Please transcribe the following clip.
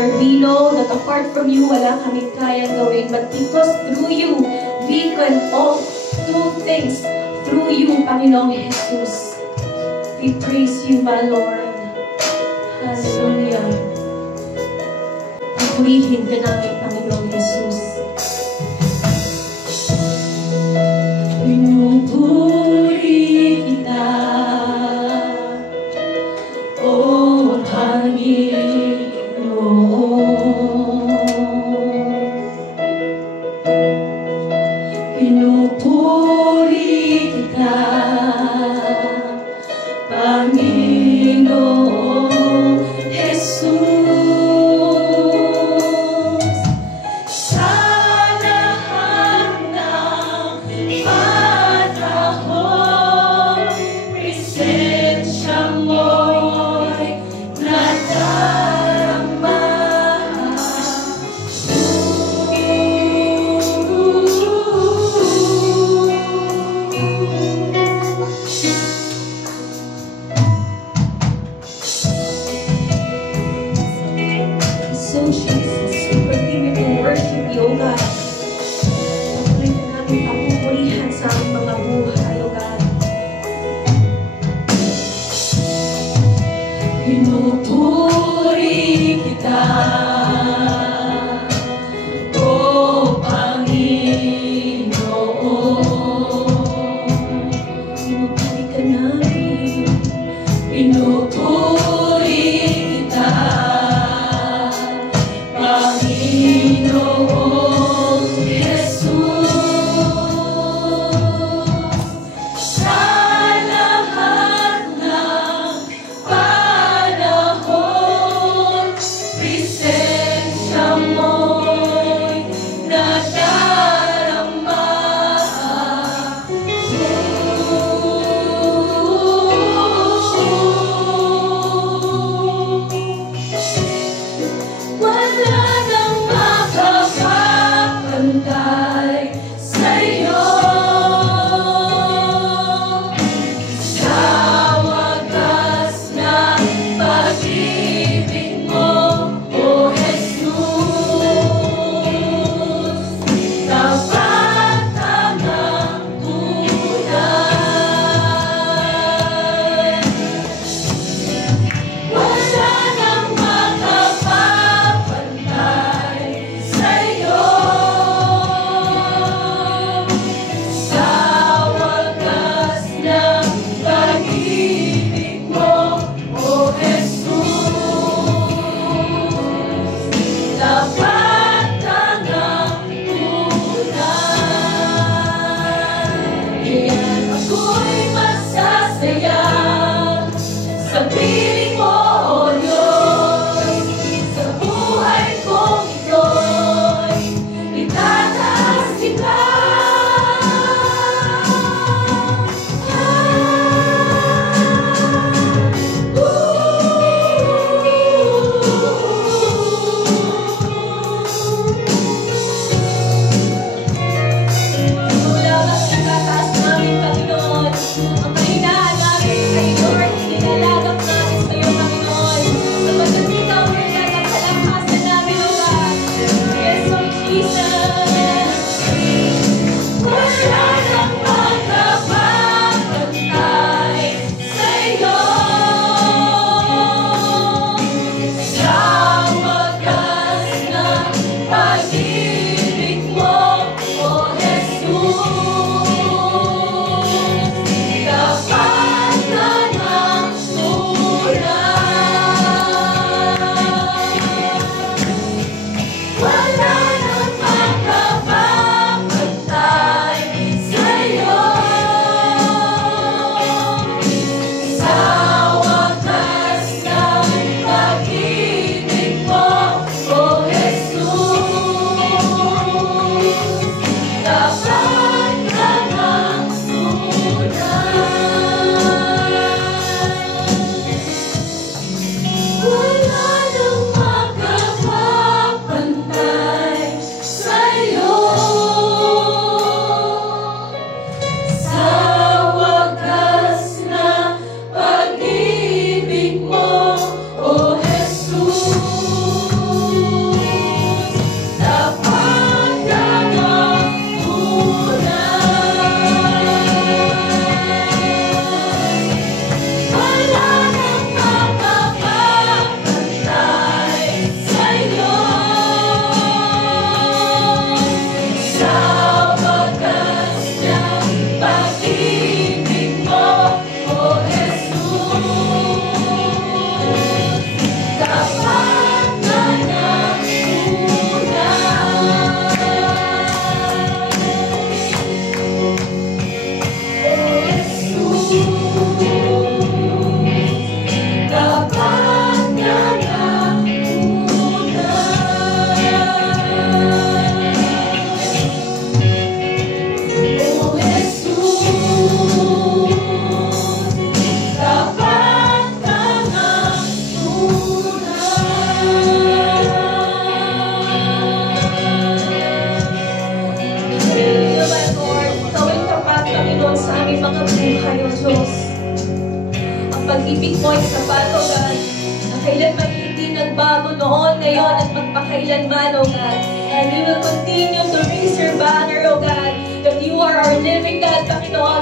Lord, we know that apart from you, wala kaming kayang gawin. But because through you, we can all do things through you, Panginoong Jesus. We praise you, my Lord. Hallelujah. Pagpurihin ka namin, Panginoong Jesus. Pinupuri kita, O Panginoon. Pinupuri kita, Panginoong Jesus. Sa pag-ibig mo ay sapat, O God, na kailanman hindi nagbago noon, ngayon, at magpakailanman, O God. And we will continue to raise your banner, O God, that you are our living God, Panginoon,